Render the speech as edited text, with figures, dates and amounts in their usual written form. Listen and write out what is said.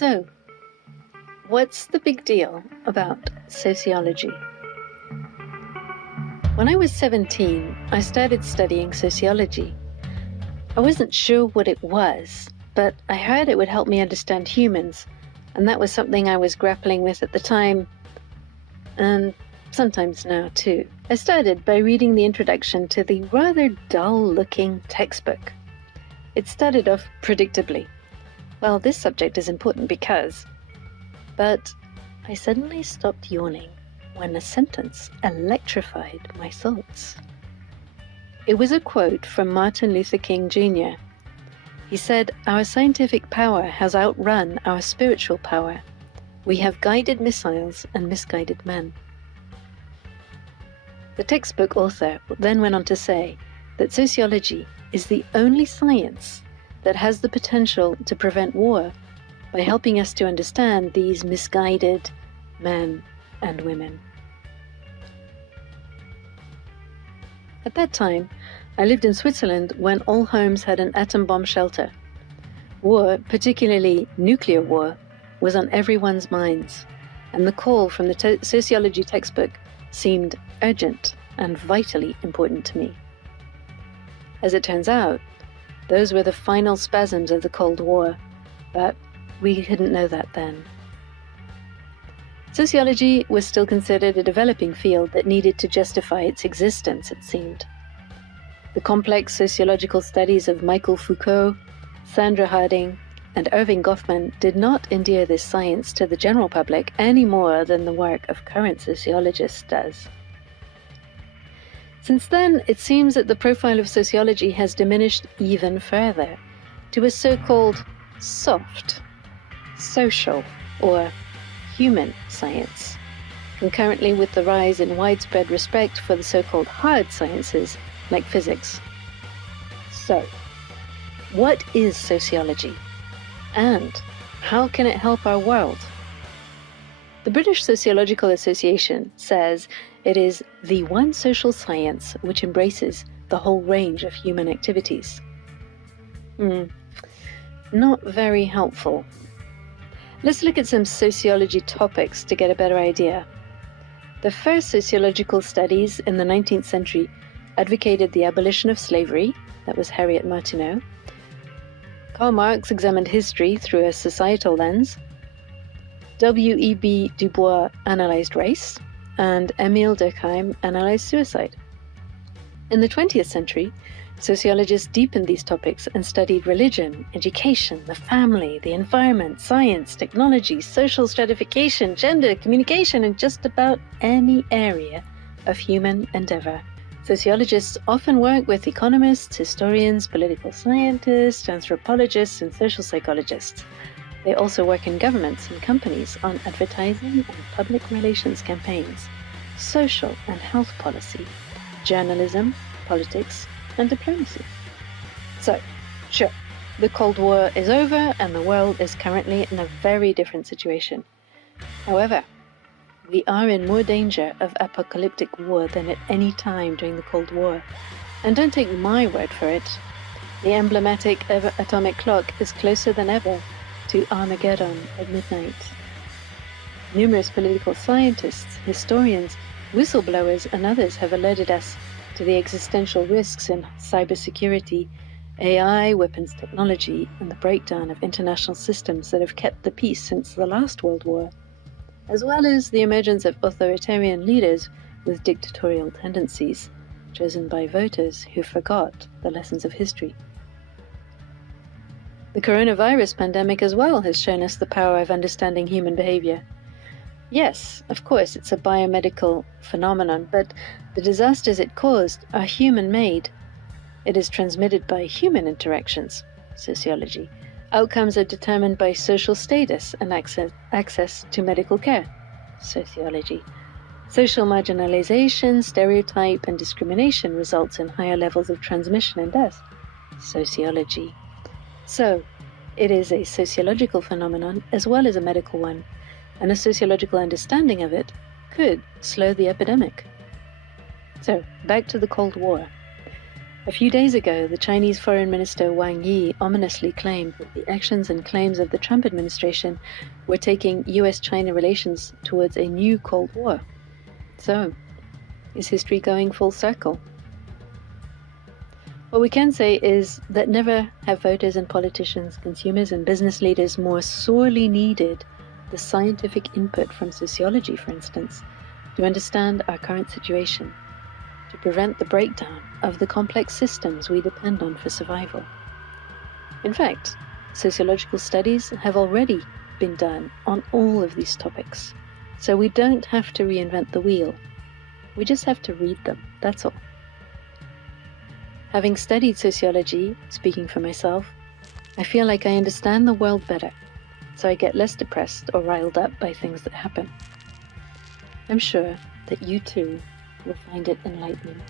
So, what's the big deal about sociology? When I was 17, I started studying sociology. I wasn't sure what it was, but I heard it would help me understand humans, and that was something I was grappling with at the time, and sometimes now too. I started by reading the introduction to the rather dull-looking textbook. It started off predictably. Well, this subject is important because... But I suddenly stopped yawning when a sentence electrified my thoughts. It was a quote from Martin Luther King Jr. He said, "Our scientific power has outrun our spiritual power. We have guided missiles and misguided men." The textbook author then went on to say that sociology is the only science that has the potential to prevent war by helping us to understand these misguided men and women. At that time, I lived in Switzerland when all homes had an atom bomb shelter. War, particularly nuclear war, was on everyone's minds, and the call from the sociology textbook seemed urgent and vitally important to me. As it turns out, those were the final spasms of the Cold War, but we didn't know that then. Sociology was still considered a developing field that needed to justify its existence, it seemed. The complex sociological studies of Michael Foucault, Sandra Harding, and Irving Goffman did not endear this science to the general public any more than the work of current sociologists does. Since then, it seems that the profile of sociology has diminished even further to a so-called soft, social, or human science, concurrently with the rise in widespread respect for the so-called hard sciences like physics. So, what is sociology? And how can it help our world? The British Sociological Association says it is the one social science which embraces the whole range of human activities. Not very helpful. Let's look at some sociology topics to get a better idea. The first sociological studies in the 19th century advocated the abolition of slavery. That was Harriet Martineau. Karl Marx examined history through a societal lens. W.E.B. Du Bois analyzed race, and Émile Durkheim analyzed suicide. In the 20th century, sociologists deepened these topics and studied religion, education, the family, the environment, science, technology, social stratification, gender, communication, and just about any area of human endeavor. Sociologists often work with economists, historians, political scientists, anthropologists, and social psychologists. They also work in governments and companies on advertising and public relations campaigns, social and health policy, journalism, politics, and diplomacy. So, sure, the Cold War is over and the world is currently in a very different situation. However, we are in more danger of apocalyptic war than at any time during the Cold War. And don't take my word for it. The emblematic atomic clock is closer than ever to Armageddon at midnight. Numerous political scientists, historians, whistleblowers, and others have alerted us to the existential risks in cybersecurity, AI, weapons technology, and the breakdown of international systems that have kept the peace since the last World War, as well as the emergence of authoritarian leaders with dictatorial tendencies, chosen by voters who forgot the lessons of history. The coronavirus pandemic as well has shown us the power of understanding human behavior. Yes, of course, it's a biomedical phenomenon, but the disasters it caused are human-made. It is transmitted by human interactions, sociology. Outcomes are determined by social status and access to medical care, sociology. Social marginalization, stereotype, and discrimination results in higher levels of transmission and death, sociology. So, it is a sociological phenomenon as well as a medical one, and a sociological understanding of it could slow the epidemic. So, back to the Cold War. A few days ago, the Chinese Foreign Minister Wang Yi ominously claimed that the actions and claims of the Trump administration were taking US-China relations towards a new Cold War. So, is history going full circle? What we can say is that never have voters and politicians, consumers and business leaders more sorely needed the scientific input from sociology, for instance, to understand our current situation, to prevent the breakdown of the complex systems we depend on for survival. In fact, sociological studies have already been done on all of these topics, so we don't have to reinvent the wheel. We just have to read them, that's all. Having studied sociology, speaking for myself, I feel like I understand the world better, so I get less depressed or riled up by things that happen. I'm sure that you too will find it enlightening.